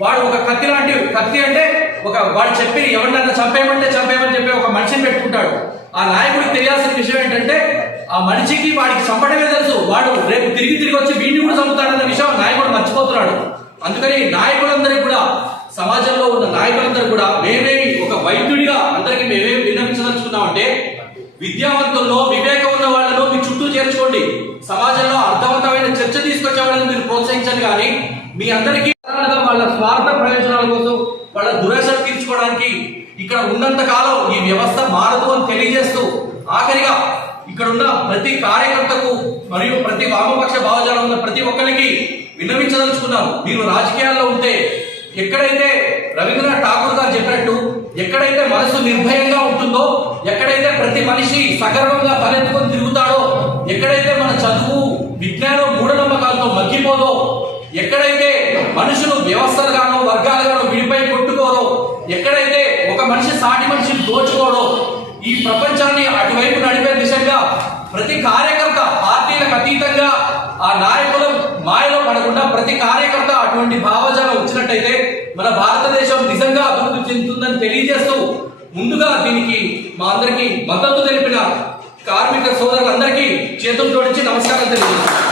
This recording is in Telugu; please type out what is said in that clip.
వాడు ఒక కత్తి అంటే వాడు చెప్పి ఎవరినన్నా చంపేయమని చెప్పి ఒక మనిషిని పెట్టుకుంటాడు. ఆ నాయకుడికి తెలియాల్సిన విషయం ఏంటంటే ఆ మనిషికి వాడికి చంపడమే తెలుసు, వాడు రేపు తిరిగి వచ్చి వీడిని కూడా చంపుతాడన్న విషయం నాయకుడు మర్చిపోతున్నాడు. అందుకని నాయకులందరికీ కూడా, సమాజంలో ఉన్న నాయకులందరూ కూడా మేమేమి ఒక వైద్యుడిగా అందరికీ మేమేమి విన్నవించదలుచుకున్నామంటే, విద్యావంతుల్లో వివేకం ఉన్న వాళ్ళను మీ చుట్టూ చేర్చుకోండి. సమాజంలో అర్థవంతమైన చర్చ తీసుకొచ్చే వాళ్ళని మీరు ప్రోత్సహించండి. కానీ మీ అందరికీ వాళ్ళ స్వార్థ ప్రయోజనాల కోసం, వాళ్ళ దురాశలు తీర్చుకోవడానికి ఇక్కడ ఉన్నంత కాలం ఈ వ్యవస్థ మారదు అని తెలియజేస్తూ, ఆఖరిగా ఇక్కడ ఉన్న ప్రతి కార్యకర్తకు మరియు ప్రతి వామపక్ష భావజాలం ఉన్న ప్రతి ఒక్కరికి విన్నవించదలుచుకున్నాము. మీరు రాజకీయాల్లో ఉంటే ఎక్కడైతే రవీంద్రనాథ్ ఠాగూర్ గారు చెప్పినట్టు ఎక్కడైతే మనసు నిర్భయంగా ఉంటుందో, ఎక్కడైతే ప్రతి మనిషి సగర్వంగా తలెత్తుకొని తిరుగుతాడో, ఎక్కడైతే మన చదువు విజ్ఞానం మూఢనమ్మకాలతో మగ్గిపోదో, ఎక్కడైతే మనుషులు వ్యవస్థలుగానో వర్గాలుగానో విడిపై కొట్టుకోరో, ఎక్కడైతే ఒక మనిషి సాటి మనిషిని దోచుకోడో, ఈ ప్రపంచాన్ని అటువైపు నడిపే దిశగా ప్రతి కార్యకర్త పార్టీలకు అతీతంగా ఆ నాయకుల మాయలో పడకుండా ప్రతి కార్యకర్త అటువంటి భావజాలం వచ్చినట్టయితే మన భారతదేశం నిజంగా అభివృద్ధి చెందుతుందని తెలియజేస్తూ, ముందుగా దీనికి మా అందరికీ మద్దతు తెలిపిన కార్మిక సోదరులందరికీ చేతులు జోడించి నమస్కారం తెలియజేస్తున్నాను.